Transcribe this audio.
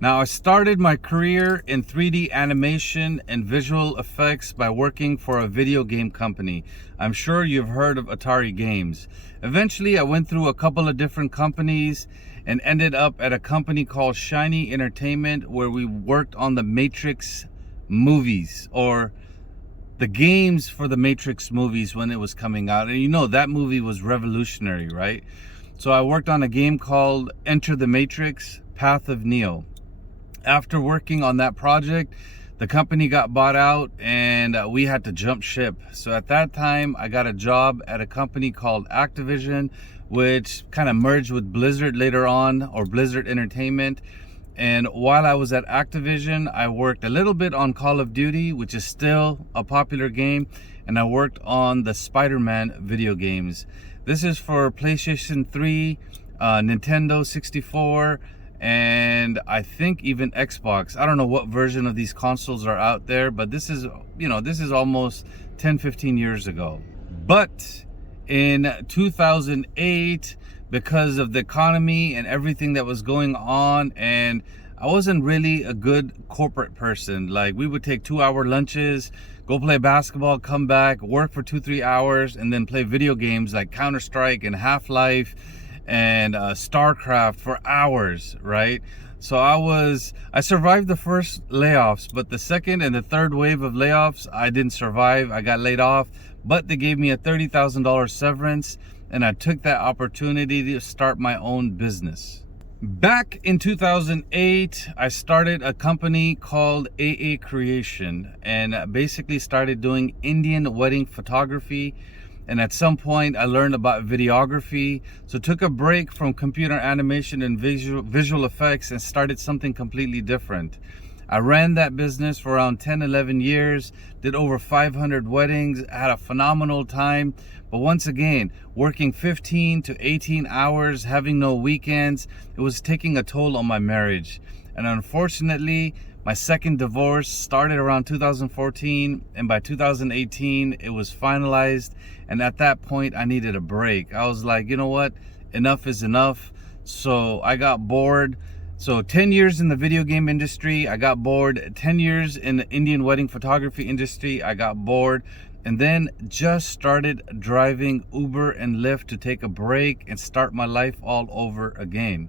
Now, I started my career in 3D animation and visual effects by working for a video game company. I'm sure you've heard of Atari Games. Eventually, I went through a couple of different companies and ended up at a company called Shiny Entertainment, where we worked on the Matrix movies, or the games for the Matrix movies when it was coming out. And you know, that movie was revolutionary, right? So I worked on a game called Enter the Matrix, Path of Neo. After working on that project, the company got bought out and we had to jump ship. So at that time, I got a job at a company called Activision, which kind of merged with Blizzard later on, or Blizzard Entertainment. And while I was at Activision, I worked a little bit on Call of Duty, which is still a popular game, and I worked on the Spider-Man video games. This is for PlayStation 3, Nintendo 64, and I think even Xbox. I don't know what version of these consoles are out there, but this is, this is almost 10-15 years ago. But in 2008, because of the economy and everything that was going on, and I wasn't really a good corporate person. Like, we would take 2-hour lunches, go play basketball, come back, work for 2-3 hours, and then play video games like Counter-Strike and Half-Life and StarCraft for hours, right? So I survived the first layoffs, but the second and the third wave of layoffs, I didn't survive. I got laid off, but they gave me a $30,000 severance, and I took that opportunity to start my own business. Back in 2008, I started a company called AA Creation, and basically started doing Indian wedding photography. And at some point, I learned about videography. So took a break from computer animation and visual effects and started something completely different. I ran that business for around 10-11 years, did over 500 weddings, had a phenomenal time. But once again, working 15 to 18 hours, having no weekends, it was taking a toll on my marriage. And unfortunately, my second divorce started around 2014, and by 2018, it was finalized. And at that point, I needed a break. I was like, you know what? Enough is enough. So I got bored. So 10 years in the video game industry, I got bored. 10 years in the Indian wedding photography industry, I got bored. And then just started driving Uber and Lyft to take a break and start my life all over again.